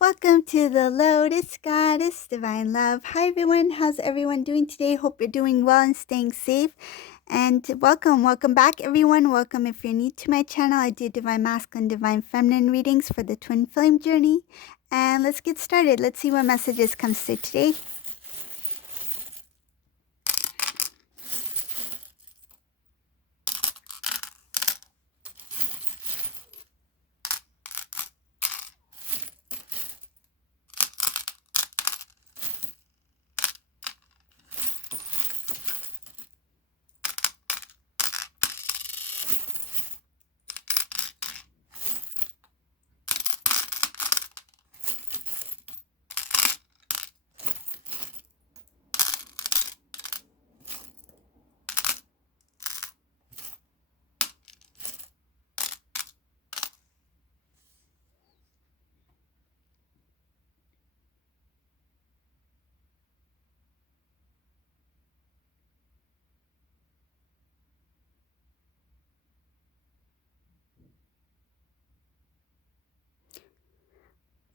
Welcome to the Lotus Goddess Divine Love. Hi everyone, how's everyone doing today? Hope you're doing well and staying safe. And welcome back everyone. Welcome if you're new to my channel. I do Divine Masculine, Divine Feminine readings for the Twin Flame journey. And let's get started. Let's see what messages comes through today.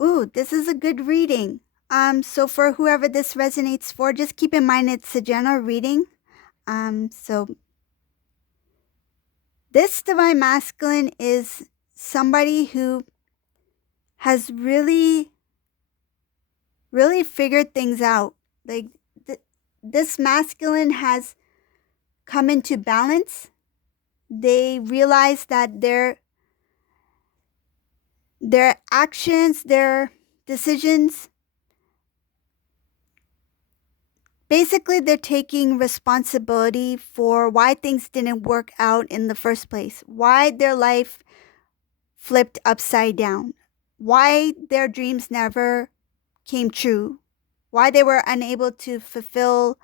Ooh, this is a good reading. So for whoever this resonates for, just keep in mind it's a general reading. So this Divine Masculine is somebody who has really figured things out. Like this masculine has come into balance. They realize that their actions, their decisions, basically they're taking responsibility for why things didn't work out in the first place, why their life flipped upside down, why their dreams never came true, why they were unable to fulfill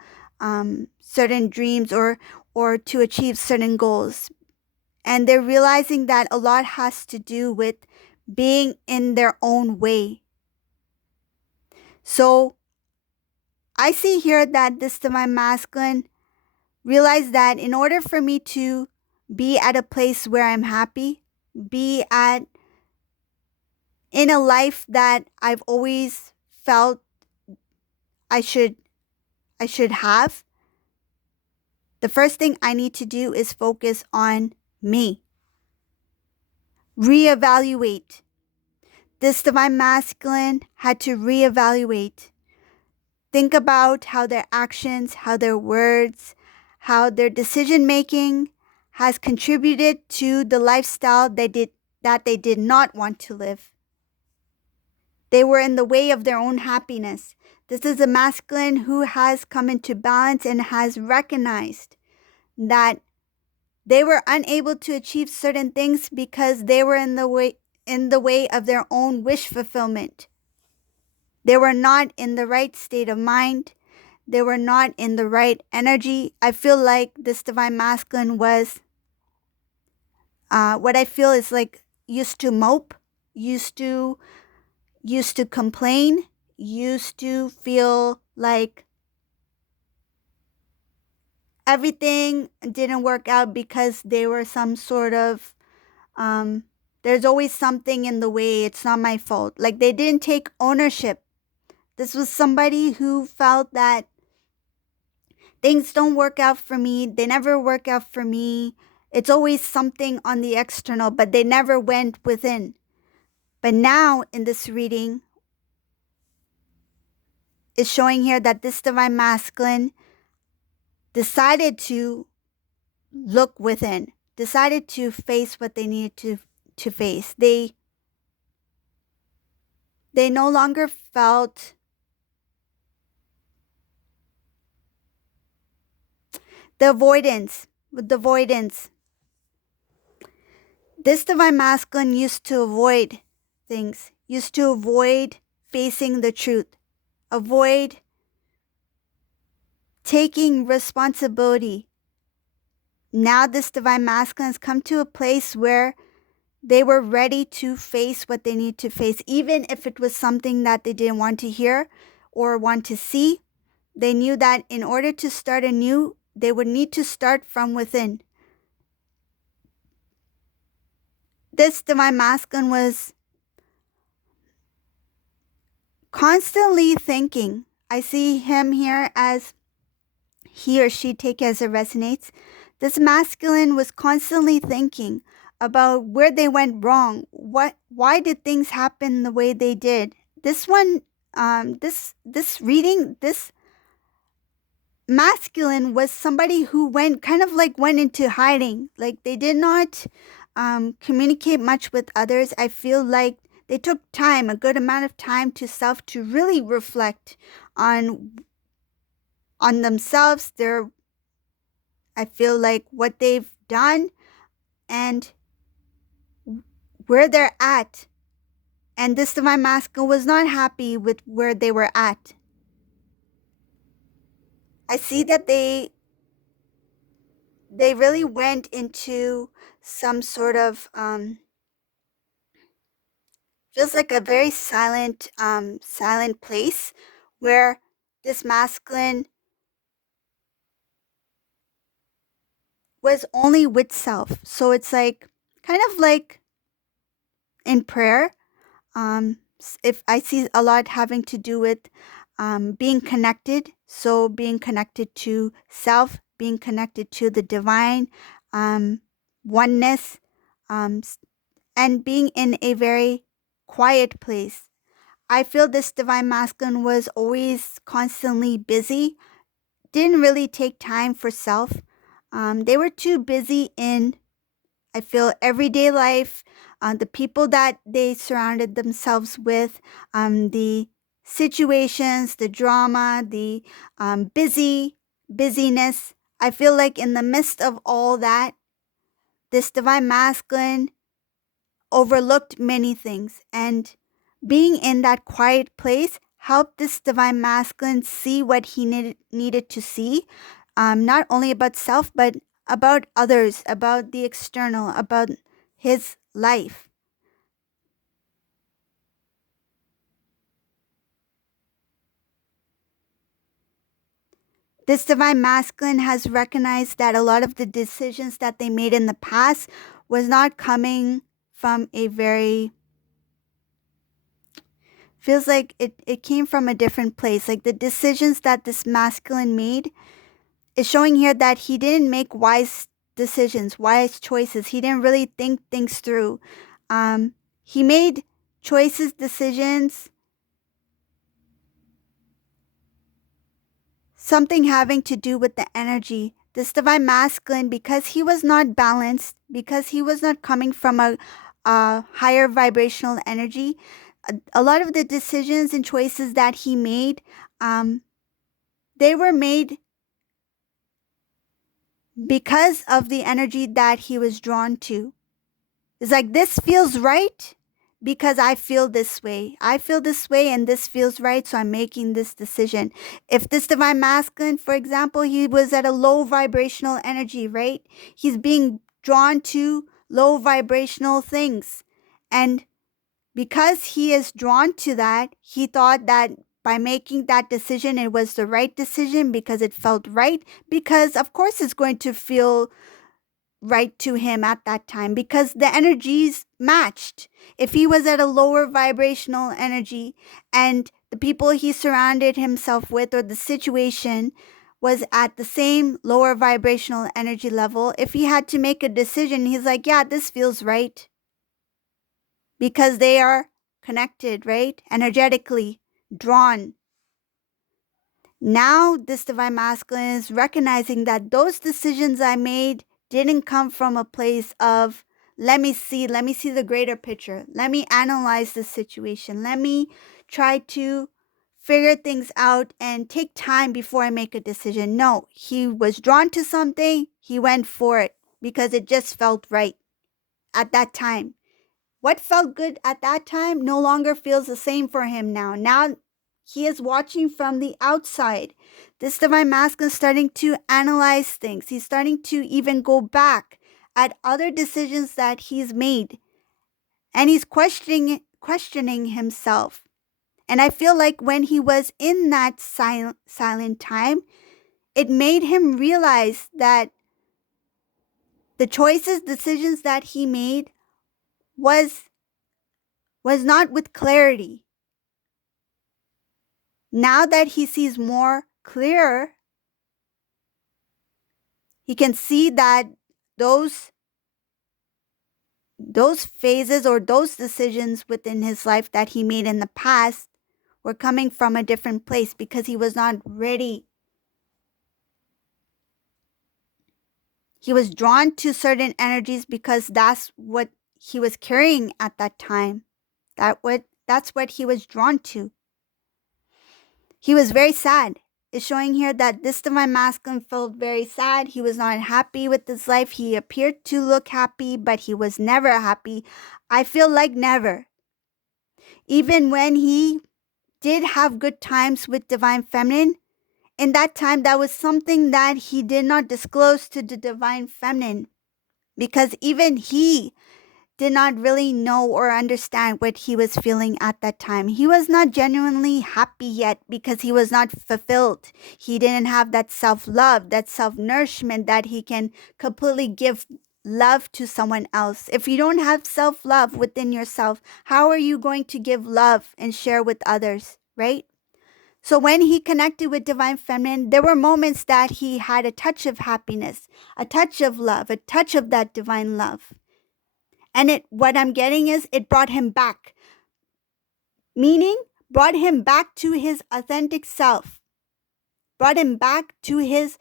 certain dreams or to achieve certain goals. And they're realizing that a lot has to do with being in their own way. So I see here that this Divine Masculine realized that in order for me to be at a place where I'm happy, be in a life that I've always felt I should have, the first thing I need to do is focus on me. Reevaluate. This Divine Masculine had to reevaluate. Think about how their actions, how their words, how their decision making has contributed to the lifestyle that they did not want to live. They were in the way of their own happiness. This is a masculine who has come into balance and has recognized that they were unable to achieve certain things because they were in the way of their own wish fulfillment. They were not in the right state of mind. They were not in the right energy. I feel like this Divine Masculine was what I feel is like used to mope, used to complain, used to feel like everything didn't work out because they were some sort of there's always something in the way. It's not my fault. Like they didn't take ownership. This was somebody who felt that things don't work out for me. They never work out for me. It's always something on the external, but they never went within. But now in this reading, it's showing here that this Divine Masculine decided to look within, decided to face what they needed to face. They no longer felt the avoidance. This Divine Masculine used to avoid things, used to avoid facing the truth, avoid taking responsibility. Now this Divine Masculine has come to a place where they were ready to face what they need to face, even if it was something that they didn't want to hear or want to see. They knew that in order to start anew, they would need to start from within. This Divine Masculine was constantly thinking. I see him here as he or she, take as it resonates. This masculine was constantly thinking about where they went wrong. Why did things happen the way they did? This one, this reading, this masculine was somebody who went into hiding. Like they did not communicate much with others. I feel like they took time, a good amount of time to really reflect on themselves, I feel like what they've done and where they're at. And this divine masculine was not happy with where they were at. I see that they really went into some sort of feels like a very silent place where this masculine was only with self. So it's like kind of like in prayer. If I see a lot having to do with being connected, so being connected to self, being connected to the divine, oneness, um, and being in a very quiet place. I feel this divine masculine was always constantly busy, didn't really take time for self. They were too busy in, I feel, everyday life, the people that they surrounded themselves with, the situations, the drama, the busyness. I feel like in the midst of all that, this divine masculine overlooked many things, and being in that quiet place helped this divine masculine see what he needed to see, not only about self, but about others, about the external, about his life. This divine masculine has recognized that a lot of the decisions that they made in the past was not coming from a very, feels like it came from a different place. Like the decisions that this masculine made is showing here that he didn't make wise decisions, wise choices. He didn't really think things through. He made choices, decisions, something having to do with the energy. This divine masculine, because he was not balanced, because he was not coming from a higher vibrational energy, a lot of the decisions and choices that he made, they were made because of the energy that he was drawn to. It's like, this feels right because I feel this way. I feel this way and this feels right, so I'm making this decision. If this divine masculine, for example, he was at a low vibrational energy, right? He's being drawn to low vibrational things. And because he is drawn to that, he thought that by making that decision, it was the right decision because it felt right. Because, of course, it's going to feel right to him at that time because the energies matched. If he was at a lower vibrational energy and the people he surrounded himself with or the situation was at the same lower vibrational energy level, if he had to make a decision, he's like, yeah, this feels right because they are connected, right? Energetically drawn. Now, this divine masculine is recognizing that those decisions I made didn't come from a place of, let me see the greater picture. Let me analyze the situation. Let me try to figure things out and take time before I make a decision. No, he was drawn to something. He went for it because it just felt right at that time. What felt good at that time no longer feels the same for him now. Now he is watching from the outside. This divine masculine is starting to analyze things. He's starting to even go back at other decisions that he's made. And he's questioning himself. And I feel like when he was in that silent time, it made him realize that the choices, decisions that he made was not with clarity. Now that he sees more clearer, he can see that those phases or those decisions within his life that he made in the past were coming from a different place because he was not ready. He was drawn to certain energies because that's what he was carrying at that time. That's what he was drawn to. He was very sad. It's showing here that this divine masculine felt very sad. He was not happy with his life. He appeared to look happy, but he was never happy. I feel like never. Even when he did have good times with divine feminine, in that time that was something that he did not disclose to the divine feminine, because even he did not really know or understand what he was feeling at that time. He was not genuinely happy yet because he was not fulfilled. He didn't have that self-love, that self-nourishment that he can completely give love to someone else. If you don't have self-love within yourself, how are you going to give love and share with others, right? So when he connected with divine feminine, there were moments that he had a touch of happiness, a touch of love, a touch of that divine love. And what I'm getting is it brought him back. Meaning, brought him back to his authentic self. Brought him back to his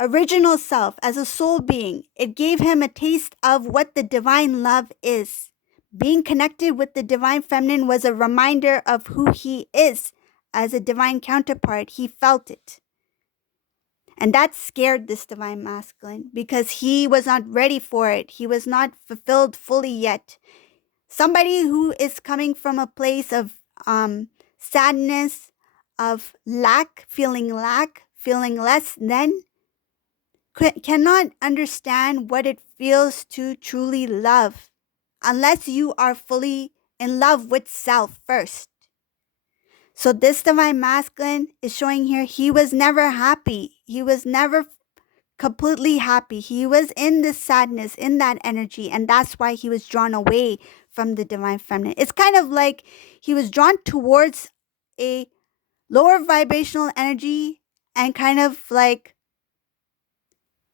original self as a soul being. It gave him a taste of what the divine love is. Being connected with the divine feminine was a reminder of who he is as a divine counterpart. He felt it. And that scared this divine masculine because he was not ready for it. He was not fulfilled fully yet. Somebody who is coming from a place of sadness, of lack, feeling less than, cannot understand what it feels to truly love unless you are fully in love with self first. So this divine masculine is showing here he was never happy. He was never completely happy. He was in this sadness, in that energy, and that's why he was drawn away from the divine feminine. It's kind of like he was drawn towards a lower vibrational energy and kind of like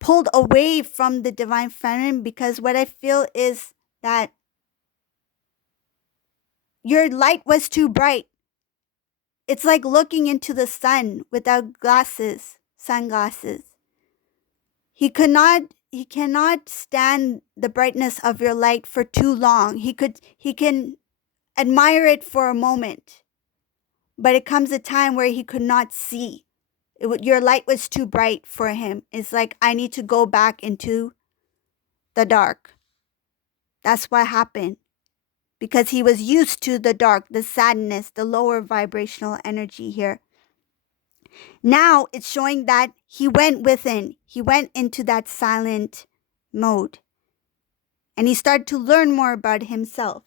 pulled away from the divine feminine, because what I feel is that your light was too bright. It's like looking into the sun without sunglasses. He cannot stand the brightness of your light for too long. He can admire it for a moment, but it comes a time where he could not see. Your light was too bright for him. It's like, I need to go back into the dark. That's what happened. Because he was used to the dark, the sadness, the lower vibrational energy here. Now it's showing that he went within. He went into that silent mode. And he started to learn more about himself.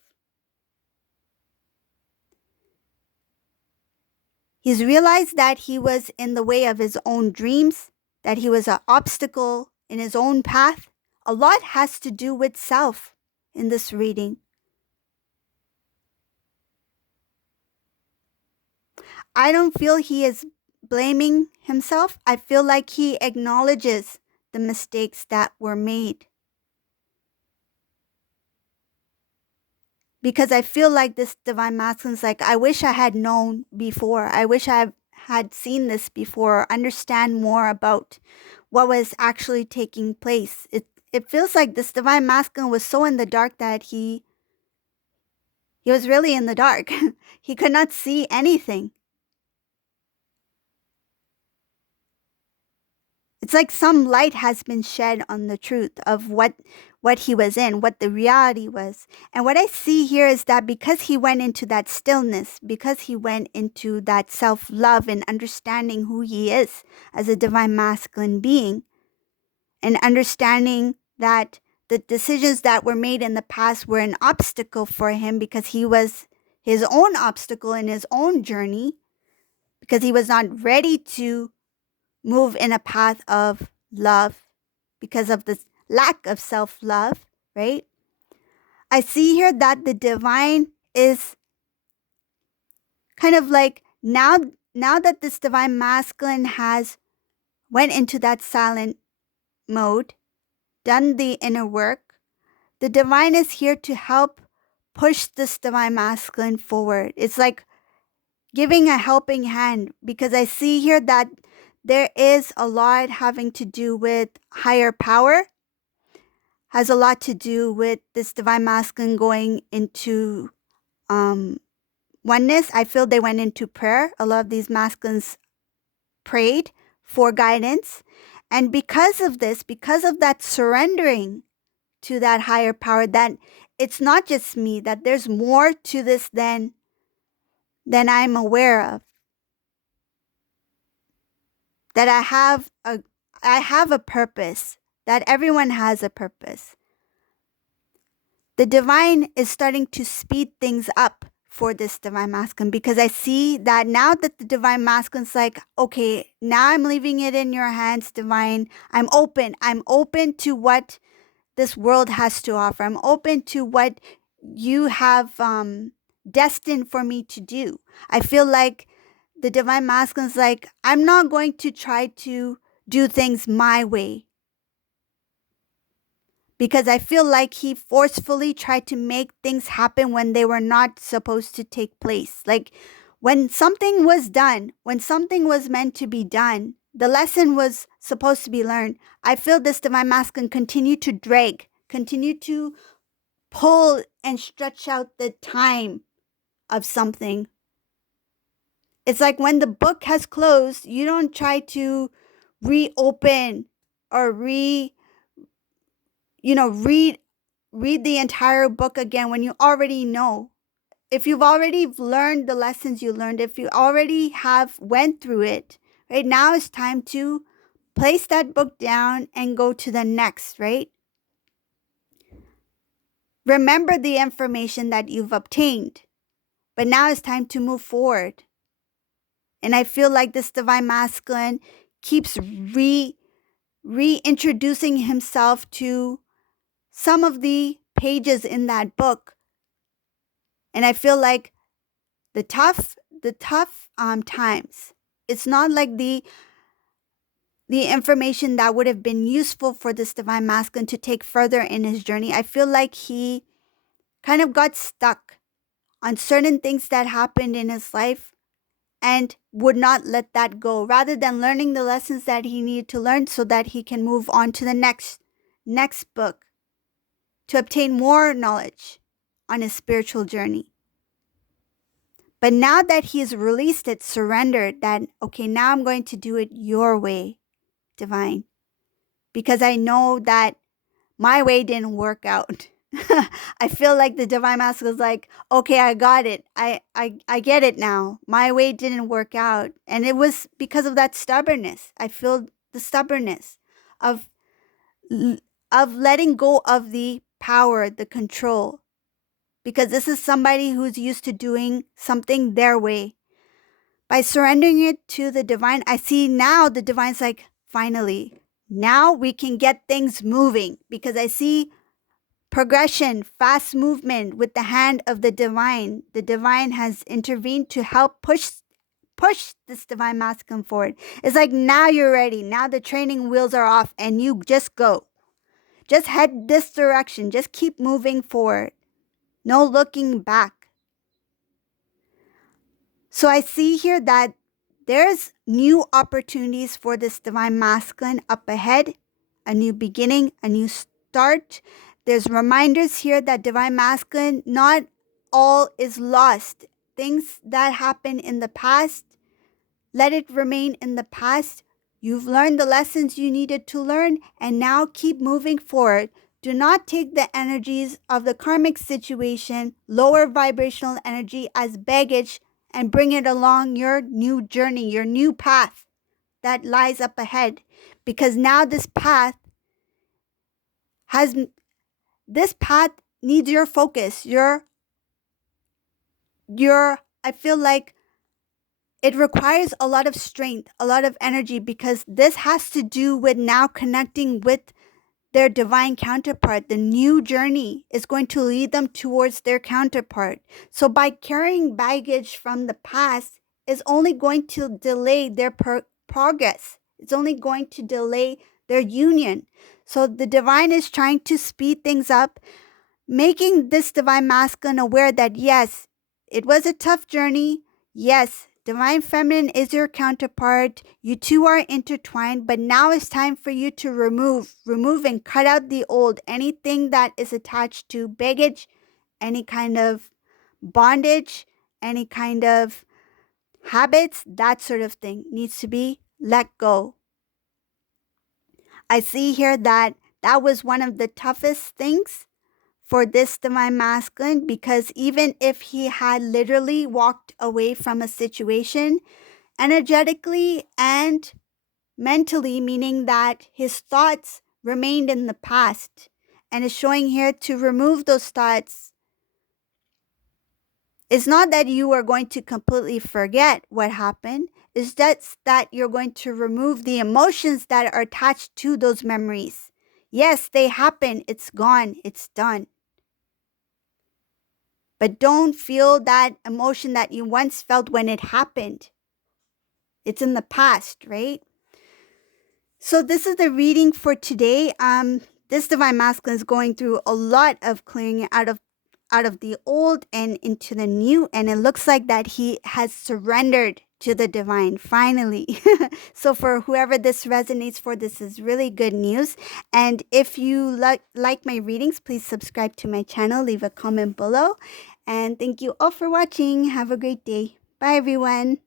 He's realized that he was in the way of his own dreams, that he was an obstacle in his own path. A lot has to do with self in this reading. I don't feel he is blaming himself. I feel like he acknowledges the mistakes that were made. Because I feel like this divine masculine is like, I wish I had known before. I wish I had seen this before, understand more about what was actually taking place. It feels like this divine masculine was so in the dark that he was really in the dark. He could not see anything. It's like some light has been shed on the truth of what he was in, what the reality was. And what I see here is that because he went into that stillness, because he went into that self-love and understanding who he is as a divine masculine being, and understanding that the decisions that were made in the past were an obstacle for him because he was his own obstacle in his own journey, because he was not ready to move in a path of love because of this lack of self-love, right? I see here that the divine is kind of like, now that this divine masculine has went into that silent mode, done the inner work, the divine is here to help push this divine masculine forward. It's like giving a helping hand, because I see here that there is a lot having to do with higher power, has a lot to do with this divine masculine going into oneness. I feel they went into prayer. A lot of these masculines prayed for guidance. And because of this, because of that surrendering to that higher power, that it's not just me, that there's more to this than I'm aware of. That I have a purpose, that everyone has a purpose. The divine is starting to speed things up for this divine masculine, because I see that now that the divine masculine's like, okay, now I'm leaving it in your hands, divine. I'm open to what this world has to offer. I'm open to what you have destined for me to do. I feel like the divine masculine's like, I'm not going to try to do things my way, because I feel like he forcefully tried to make things happen when they were not supposed to take place. Like when something was done, when something was meant to be done, the lesson was supposed to be learned. I feel this divine masculine continue to drag, continue to pull and stretch out the time of something. It's like when the book has closed, you don't try to reopen or read the entire book again when you already know. If you've already learned the lessons you learned, if you already have went through it, right? Now it's time to place that book down and go to the next, right? Remember the information that you've obtained, but now it's time to move forward. And I feel like this divine masculine keeps reintroducing himself to some of the pages in that book. And I feel like the tough times, it's not like the information that would have been useful for this divine masculine to take further in his journey. I feel like he kind of got stuck on certain things that happened in his life and would not let that go, rather than learning the lessons that he needed to learn so that he can move on to the next book to obtain more knowledge on his spiritual journey. But now that he's released it, surrendered, that, okay, now I'm going to do it your way, divine, because I know that my way didn't work out. I feel like the divine masculine is like, okay, I got it. I get it now. My way didn't work out. And it was because of that stubbornness. I feel the stubbornness of letting go of the power, the control, because this is somebody who's used to doing something their way. By surrendering it to the divine, I see now the divine's like, finally, now we can get things moving, because I see progression, fast movement with the hand of the divine. The divine has intervened to help push this divine masculine forward. It's like, now you're ready. Now the training wheels are off and you just go. Just head this direction. Just keep moving forward. No looking back. So I see here that there's new opportunities for this divine masculine up ahead, a new beginning, a new start. There's reminders here that divine masculine, not all is lost. Things that happened in the past, let it remain in the past. You've learned the lessons you needed to learn, and now keep moving forward. Do not take the energies of the karmic situation, lower vibrational energy, as baggage and bring it along your new journey, your new path that lies up ahead. Because now this path needs your focus. I feel like it requires a lot of strength, a lot of energy, because this has to do with now connecting with their divine counterpart. The new journey is going to lead them towards their counterpart. So by carrying baggage from the past, is only going to delay their progress. It's only going to delay their union. So the divine is trying to speed things up, making this divine masculine aware that yes, it was a tough journey. Yes, divine feminine is your counterpart. You two are intertwined, but now it's time for you to remove and cut out the old, anything that is attached to baggage, any kind of bondage, any kind of habits, that sort of thing needs to be let go. I see here that that was one of the toughest things for this divine masculine, because even if he had literally walked away from a situation energetically and mentally, meaning that his thoughts remained in the past, and is showing here to remove those thoughts. It's not that you are going to completely forget what happened. It's just that you're going to remove the emotions that are attached to those memories. Yes, they happen. It's gone. It's done. But don't feel that emotion that you once felt when it happened. It's in the past, right? So this is the reading for today. This divine masculine is going through a lot of clearing out of the old and into the new, and it looks like that he has surrendered to the divine finally. So for whoever this resonates for, this is really good news. And if you like my readings, please subscribe to my channel, leave a comment below, and thank you all for watching. Have a great day. Bye everyone.